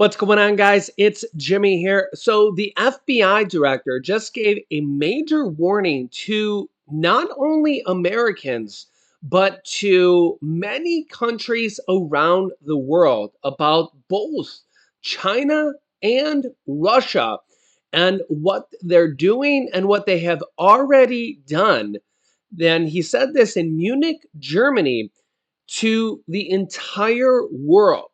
What's going on, guys? It's Jimmy here. So, the FBI director just gave a major warning to not only Americans, but to many countries around the world about both China and Russia and what they're doing and what they have already done. Then he said this in Munich, Germany, to the entire world.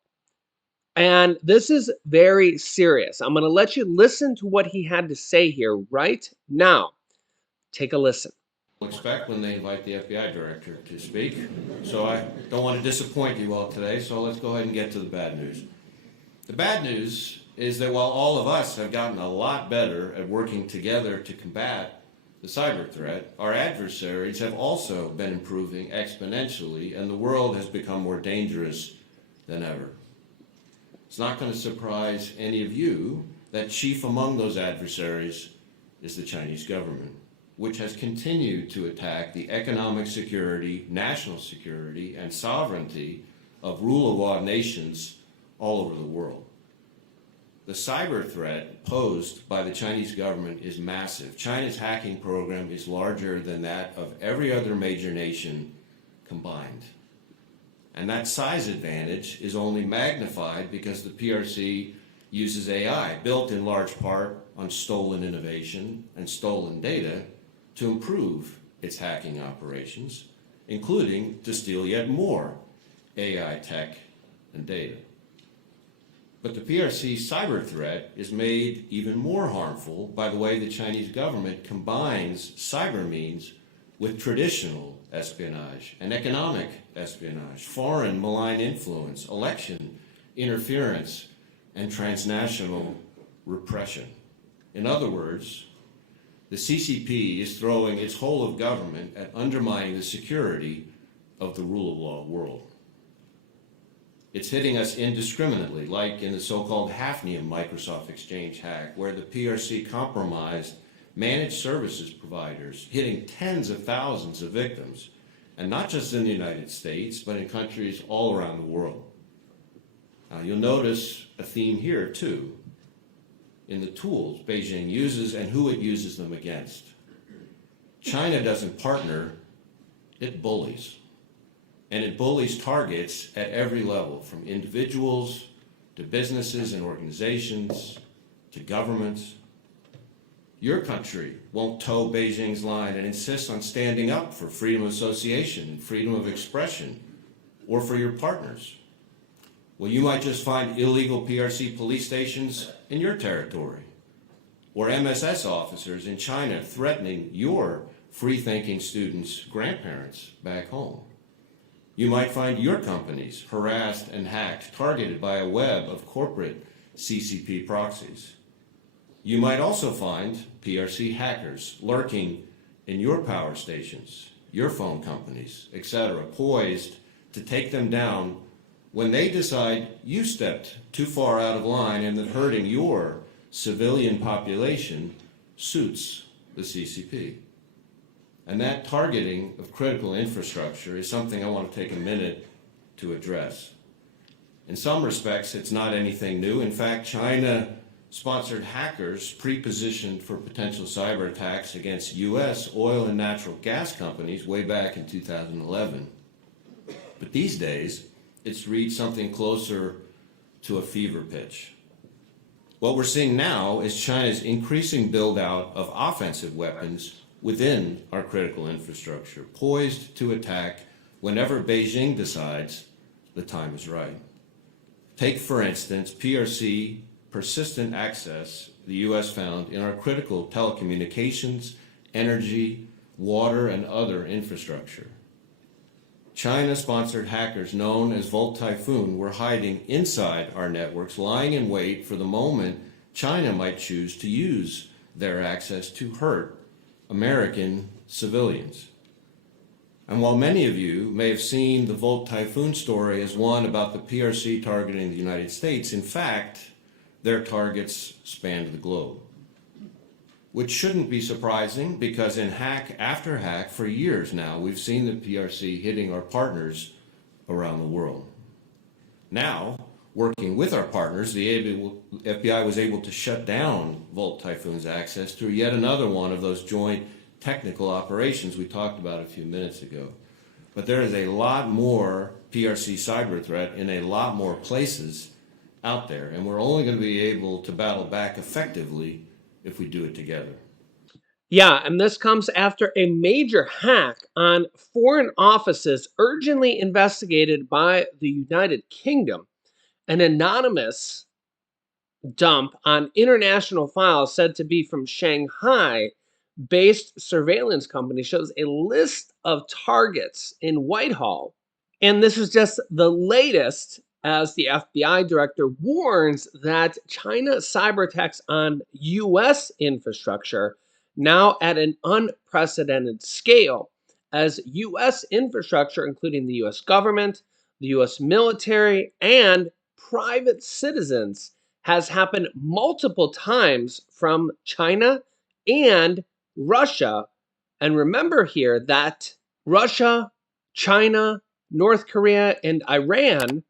And this is very serious. I'm going to let you listen to what he had to say here right now. Take a listen. Expect when they invite the FBI director to speak. So I don't want to disappoint you all today, so let's go ahead and get to the bad news. The bad news is that while all of us have gotten a lot better at working together to combat the cyber threat, our adversaries have also been improving exponentially, and the world has become more dangerous than ever. It's not going to surprise any of you that chief among those adversaries is the Chinese government, which has continued to attack the economic security, national security, and sovereignty of rule of law nations all over the world. The cyber threat posed by the Chinese government is massive. China's hacking program is larger than that of every other major nation combined. And that size advantage is only magnified because the PRC uses AI, built in large part on stolen innovation and stolen data, to improve its hacking operations, including to steal yet more AI tech and data. But the PRC cyber threat is made even more harmful by the way the Chinese government combines cyber means with traditional espionage and economic espionage, foreign malign influence, election interference, and transnational repression. In other words, the CCP is throwing its whole of government at undermining the security of the rule of law world. It's hitting us indiscriminately, like in the so-called Hafnium Microsoft Exchange hack, where the PRC compromised managed services providers, hitting tens of thousands of victims, and not just in the United States, but in countries all around the world. Now, you'll notice a theme here, too, in the tools Beijing uses and who it uses them against. China doesn't partner, it bullies. And it bullies targets at every level, from individuals to businesses and organizations to governments. Your country won't toe Beijing's line and insist on standing up for freedom of association and freedom of expression, or for your partners. Well, you might just find illegal PRC police stations in your territory, or MSS officers in China threatening your free-thinking students' grandparents back home. You might find your companies harassed and hacked, targeted by a web of corporate CCP proxies. You might also find PRC hackers lurking in your power stations, your phone companies, etc., poised to take them down when they decide you stepped too far out of line and that hurting your civilian population suits the CCP. And that targeting of critical infrastructure is something I want to take a minute to address. In some respects, it's not anything new. In fact, China-sponsored hackers pre-positioned for potential cyber attacks against U.S. oil and natural gas companies way back in 2011. But these days, it's reached something closer to a fever pitch. What we're seeing now is China's increasing build-out of offensive weapons within our critical infrastructure, poised to attack whenever Beijing decides the time is right. Take, for instance, PRC persistent access the U.S. found in our critical telecommunications, energy, water, and other infrastructure. China-sponsored hackers known as Volt Typhoon were hiding inside our networks, lying in wait for the moment China might choose to use their access to hurt American civilians. And while many of you may have seen the Volt Typhoon story as one about the PRC targeting the United States, in fact, their targets spanned the globe. Which shouldn't be surprising, because in hack after hack for years now, we've seen the PRC hitting our partners around the world. Now, working with our partners, the FBI was able to shut down Volt Typhoon's access through yet another one of those joint technical operations we talked about a few minutes ago. But there is a lot more PRC cyber threat in a lot more places out there, and we're only going to be able to battle back effectively if we do it together. Yeah, and this comes after a major hack on foreign offices urgently investigated by the United Kingdom. An anonymous dump on international files said to be from Shanghai based surveillance company shows a list of targets in Whitehall. And this is just the latest as the FBI director warns that China cyber attacks on US infrastructure now at an unprecedented scale, as US infrastructure, including the US government, the US military, and private citizens, has happened multiple times from China and Russia. And remember here that Russia, China, North Korea, and Iran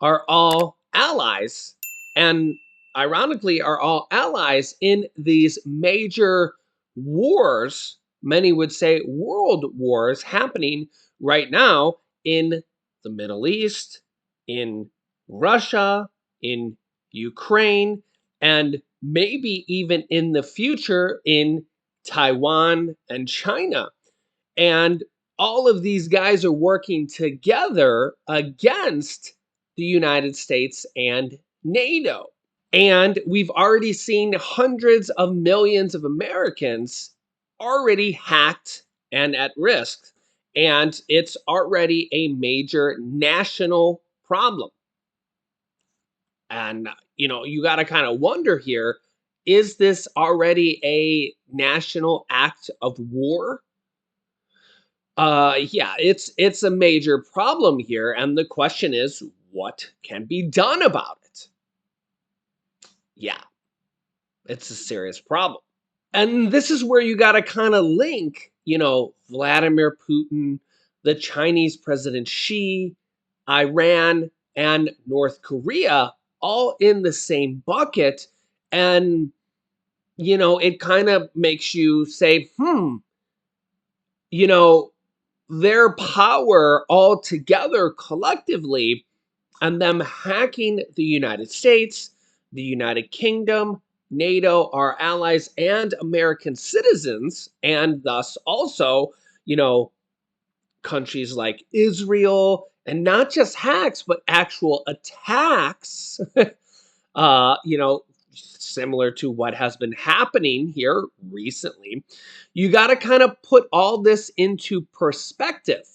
are all allies, and ironically, are all allies in these major wars. Many would say world wars happening right now in the Middle East, in Russia, in Ukraine, and maybe even in the future in Taiwan and China. And all of these guys are working together against the United States and NATO. And we've already seen hundreds of millions of Americans already hacked and at risk. And it's already a major national problem. And, you got to kind of wonder here, is this already a national act of war? Yeah, it's a major problem here, and the question is, what can be done about it? Yeah, it's a serious problem. And this is where you got to kind of link, Vladimir Putin, the Chinese President Xi, Iran, and North Korea all in the same bucket. And, it kind of makes you say, you know, their power all together collectively and them hacking the United States, the United Kingdom, NATO, our allies, and American citizens, and thus also, you know, countries like Israel, and not just hacks, but actual attacks, similar to what has been happening here recently. You got to kind of put all this into perspective.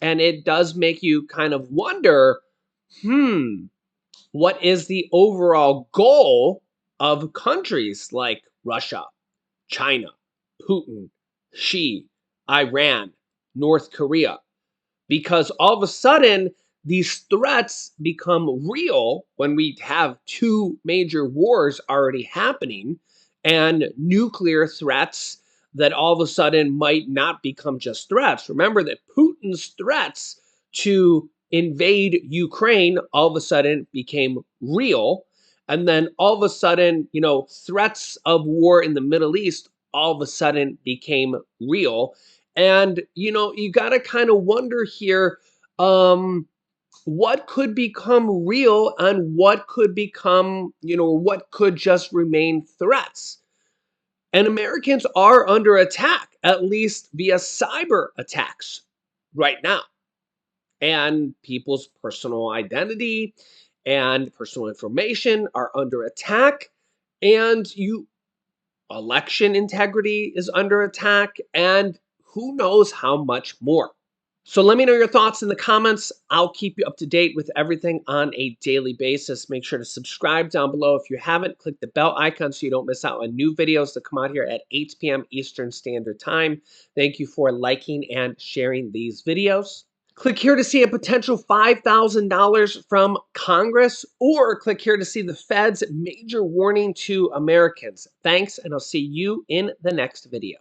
And it does make you kind of wonder, what is the overall goal of countries like Russia, China, Putin, Xi, Iran, North Korea? Because all of a sudden, these threats become real when we have two major wars already happening and nuclear threats that all of a sudden might not become just threats. Remember that Putin's threats to invade Ukraine all of a sudden became real. And then all of a sudden, threats of war in the Middle East all of a sudden became real. And, you got to kind of wonder here, what could become real and what could become, what could just remain threats. And Americans are under attack, at least via cyber attacks right now. And people's personal identity and personal information are under attack. And election integrity is under attack. And who knows how much more. So let me know your thoughts in the comments. I'll keep you up to date with everything on a daily basis. Make sure to subscribe down below if you haven't. Click the bell icon so you don't miss out on new videos that come out here at 8 p.m. Eastern Standard Time. Thank you for liking and sharing these videos. Click here to see a potential $5,000 from Congress, or click here to see the Fed's major warning to Americans. Thanks, and I'll see you in the next video.